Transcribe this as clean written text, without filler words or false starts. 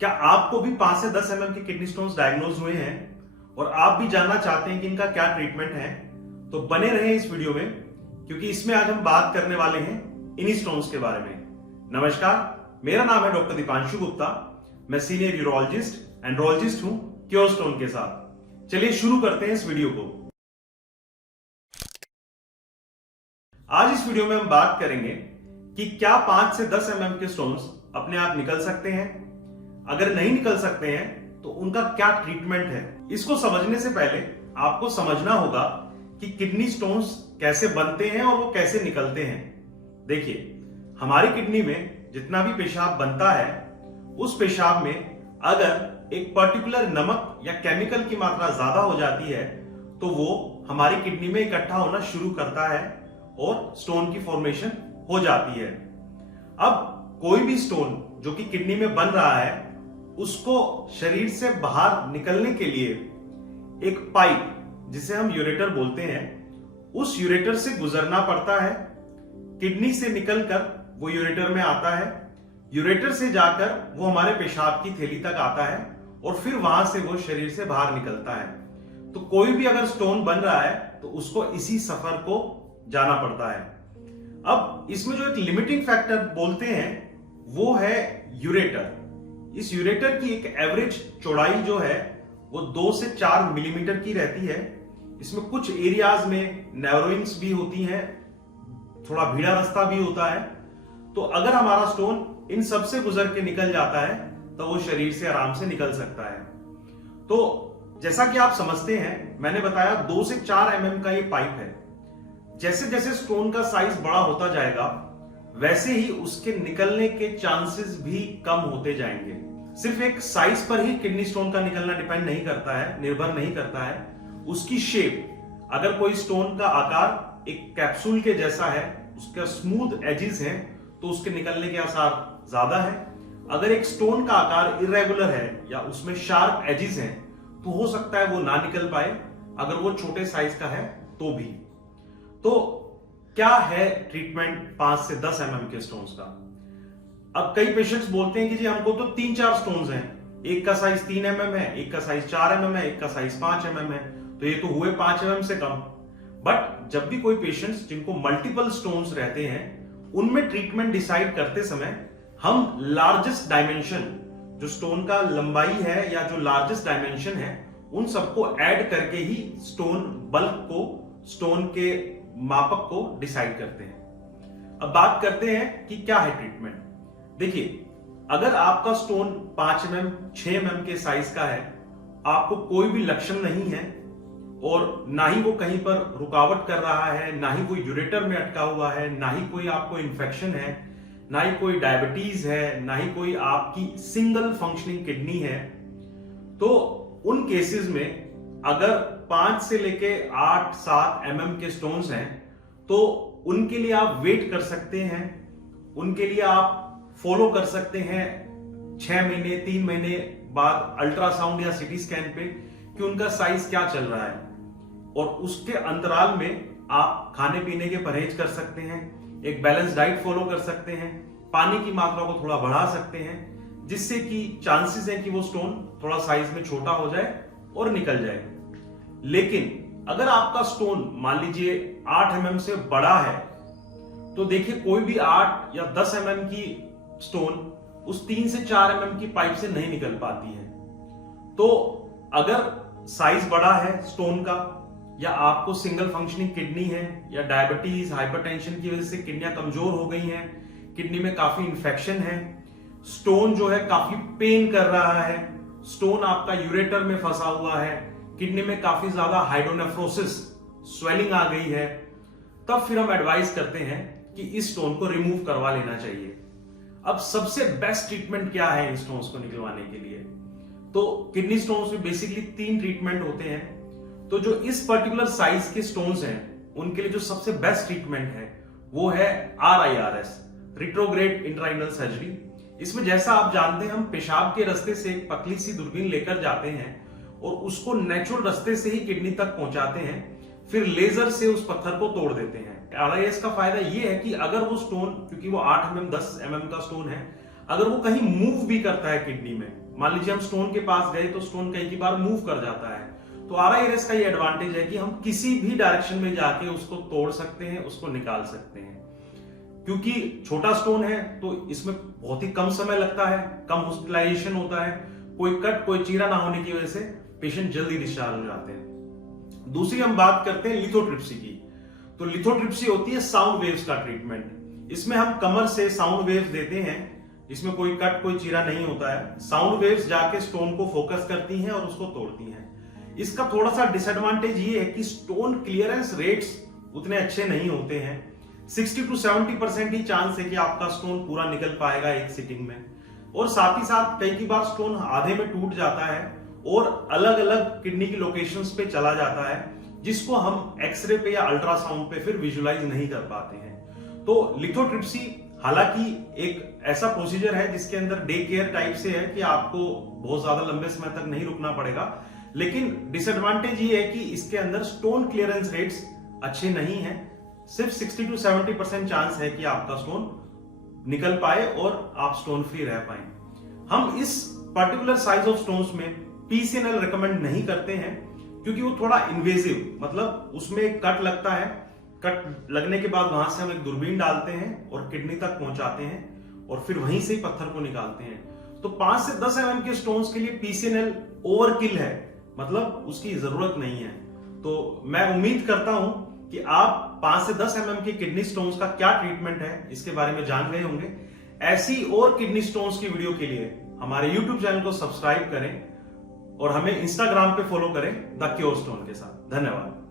क्या आपको भी 5 से 10 mm के किडनी स्टोन्स डायग्नोज हुए हैं और आप भी जानना चाहते हैं कि इनका क्या ट्रीटमेंट है? तो बने रहें इस वीडियो में, क्योंकि इसमें आज हम बात करने वाले हैं इन्हीं स्टोन्स के बारे में। नमस्कार, मेरा नाम है डॉक्टर दीपांशु गुप्ता। मैं सीनियर यूरोलॉजिस्ट एंड्रोलॉजिस्ट हूं क्योर स्टोन के साथ। चलिए शुरू करते हैं इस वीडियो को। आज इस वीडियो में हम बात करेंगे कि क्या 5 से 10 mm के स्टोन्स अपने आप निकल सकते हैं। अगर नहीं निकल सकते हैं तो उनका क्या ट्रीटमेंट है। इसको समझने से पहले आपको समझना होगा कि किडनी स्टोन्स कैसे बनते हैं और वो कैसे निकलते हैं। देखिए, हमारी किडनी में जितना भी पेशाब बनता है, उस पेशाब में अगर एक पर्टिकुलर नमक या केमिकल की मात्रा ज्यादा हो जाती है तो वो हमारी किडनी में इकट्ठा होना शुरू करता है और स्टोन की फॉर्मेशन हो जाती है। अब कोई भी स्टोन जो कि किडनी में बन रहा है, उसको शरीर से बाहर निकलने के लिए एक पाइप, जिसे हम यूरेटर बोलते हैं, उस यूरेटर से गुजरना पड़ता है। किडनी से निकलकर वो यूरेटर में आता है, यूरेटर से जाकर वो हमारे पेशाब की थैली तक आता है और फिर वहां से वो शरीर से बाहर निकलता है। तो कोई भी अगर स्टोन बन रहा है तो उसको इसी सफर को जाना पड़ता है। अब इसमें जो एक लिमिटिंग फैक्टर बोलते हैं वो है यूरेटर। इस यूरेटर की एक एवरेज चौड़ाई जो है वो 2 से 4 मिलीमीटर की रहती है। इसमें कुछ एरियाज में नैरोइंग्स भी होती हैं, थोड़ा भीड़ा रास्ता भी होता है। तो अगर हमारा स्टोन इन सब से गुजर के निकल जाता है तो वो शरीर से आराम से निकल सकता है। तो जैसा कि आप समझते हैं, मैंने बताया 2 से 4 mm का ये पाइप है। जैसे जैसे स्टोन का साइज बड़ा होता जाएगा वैसे ही उसके निकलने के चांसेस भी कम होते जाएंगे। सिर्फ एक साइज पर ही किडनी स्टोन का निकलना डिपेंड नहीं करता है, निर्भर नहीं करता है। उसकी शेप, अगर कोई स्टोन का आकार एक कैप्सूल के जैसा है, उसका स्मूथ एजेस हैं, तो उसके निकलने के आसार ज्यादा है। अगर एक स्टोन का आकार इरेगुलर है या उसमें शार्प एजेस हैं तो हो सकता है वो ना निकल पाए, अगर वो छोटे साइज का है तो भी। तो क्या है ट्रीटमेंट 5 से 10 mm के स्टोन्स का? अब कई पेशेंट्स बोलते हैं कि जी हमको तो 3-4 स्टोन्स हैं, एक का साइज 3 mm है, एक का साइज 4 mm है, एक का साइज 5 mm है, तो ये तो हुए 5 mm से कम। बट जब भी कोई पेशेंट्स जिनको मल्टीपल स्टोन्स रहते हैं, उनमें ट्रीटमेंट डिसाइड करते समय हम लार्जेस्ट डायमेंशन, जो स्टोन का लंबाई है या जो लार्जेस्ट डायमेंशन है, उन सबको ऐड करके ही स्टोन बल्क को, स्टोन के मापक को डिसाइड करते हैं। अब बात करते हैं कि क्या है ट्रीटमेंट। देखिए, अगर आपका स्टोन 5 mm 6 mm के साइज का है, आपको कोई भी लक्षण नहीं है और ना ही वो कहीं पर रुकावट कर रहा है, ना ही कोई यूरेटर में अटका हुआ है, ना ही कोई आपको इन्फेक्शन है, ना ही कोई डायबिटीज है, ना ही कोई आपकी सिंगल फंक्शनिंग किडनी है, तो उन केसेस में अगर 5 से लेके 8-7 mm के स्टोन्स हैं तो उनके लिए आप वेट कर सकते हैं। उनके लिए आप फॉलो कर सकते हैं 6 महीने 3 महीने बाद अल्ट्रासाउंड या सीटी स्कैन पे कि उनका साइज क्या चल रहा है, और उसके अंतराल में आप खाने पीने के परहेज कर सकते हैं, एक बैलेंस डाइट फॉलो कर सकते हैं, पानी की मात्रा को थोड़ा बढ़ा सकते हैं, जिससे कि चांसेस है कि वो स्टोन थोड़ा साइज में छोटा हो जाए और निकल जाए। लेकिन अगर आपका स्टोन मान लीजिए 8 mm से बड़ा है, तो देखिए कोई भी 8 या 10 mm की स्टोन उस 3 से 4 mm की पाइप से नहीं निकल पाती है। तो अगर साइज बड़ा है स्टोन का, या आपको सिंगल फंक्शनिंग किडनी है, या डायबिटीज हाइपरटेंशन की वजह से किडनियां कमजोर हो गई हैं, किडनी में काफी इंफेक्शन है, स्टोन जो है काफी पेन कर रहा है, स्टोन आपका यूरेटर में फंसा हुआ है, किडनी में काफी ज्यादा हाइड्रोनेफ्रोसिस, स्वेलिंग आ गई है, तब फिर हम एडवाइस करते हैं कि इस स्टोन को रिमूव करवा लेना चाहिए। अब सबसे बेस्ट ट्रीटमेंट क्या है इन स्टोन्स को निकलवाने के लिए? तो किडनी स्टोन्स में बेसिकली 3 ट्रीटमेंट होते हैं। तो जो इस पर्टिकुलर साइज के स्टोन्स हैं, उनके लिए जो सबसे बेस्ट ट्रीटमेंट है वो है RIRS, रिट्रोग्रेड इंट्राइनल सर्जरी। इसमें जैसा आप जानते हैं, हम पेशाब के रास्ते से एक पतली सी दूरबीन लेकर जाते हैं और उसको नेचुरल रास्ते से ही किडनी तक पहुंचाते हैं, फिर लेजर से उस पत्थर को तोड़ देते हैं। RIS का फायदा यह है कि अगर वो स्टोन, क्योंकि वो 8 mm 10 mm का स्टोन है, अगर वो कहीं मूव भी करता है किडनी में, मान लीजिए हम स्टोन के पास गए तो स्टोन कई बार मूव कर जाता है, तो RIRS का ये एडवांटेज है कि हम किसी भी डायरेक्शन में जाके उसको तोड़ सकते हैं, उसको निकाल सकते हैं। क्योंकि छोटा स्टोन है तो इसमें बहुत ही कम समय लगता है, कम हॉस्पिटलाइजेशन होता है, कोई कट कोई चीरा ना होने की वजह से पेशेंट जल्दी डिस्चार्ज हो जाते हैं। दूसरी हम बात करते हैं लिथोट्रिप्सी की। तो लिथोट्रिप्सी होती है साउंड वेव्स का ट्रीटमेंट। इसमें हम कमर से साउंड वेव्स देते हैं, इसमें कोई कट कोई चीरा नहीं होता है। साउंड वेव्स जाके स्टोन को फोकस करती हैं और उसको तोड़ती हैं। इसका थोड़ा सा डिसएडवांटेज ये है कि स्टोन क्लियरेंस रेट्स उतने अच्छे नहीं होते हैं। 60 to 70% ही चांस है कि आपका स्टोन पूरा निकल पाएगा एक सिटिंग में, और साथ ही साथ कई बार स्टोन आधे में टूट जाता है और अलग अलग किडनी की लोकेशंस पे चला जाता है, जिसको हम एक्सरे पे या अल्ट्रासाउंड पे फिर विजुलाइज नहीं कर पाते हैं। तो लिथोट्रिप्सी हालांकि एक ऐसा प्रोसीजर है जिसके अंदर डे केयर टाइप से है कि आपको बहुत ज्यादा लंबे समय तक नहीं रुकना पड़ेगा, लेकिन डिसएडवांटेज ये है कि इसके अंदर स्टोन क्लियरेंस रेट्स अच्छे नहीं है। सिर्फ 60 to 70% चांस है कि आपका स्टोन निकल पाए और आप स्टोन फ्री रह पाए। हम इस पर्टिकुलर साइज ऑफ स्टोन्स में PCNL रिकमेंड नहीं करते हैं, क्योंकि वो थोड़ा इन्वेजिव, मतलब उसमें एक कट लगता है, कट लगने के बाद वहां से हम एक दूरबीन डालते हैं और किडनी तक पहुंचाते हैं और फिर वहीं से ही पत्थर को निकालते हैं। तो 5 से 10 mm के स्टोन्स के लिए PCNL ओवरकिल है, मतलब उसकी जरूरत नहीं है। तो मैं उम्मीद करता हूं कि आप 5 से 10 mm के किडनी स्टोन्स का क्या ट्रीटमेंट है इसके बारे में जान गए होंगे। ऐसी और किडनी स्टोन्स की वीडियो के लिए हमारे YouTube चैनल को सब्सक्राइब करें और हमें Instagram पे फॉलो करें द क्योर स्टोन के साथ। धन्यवाद।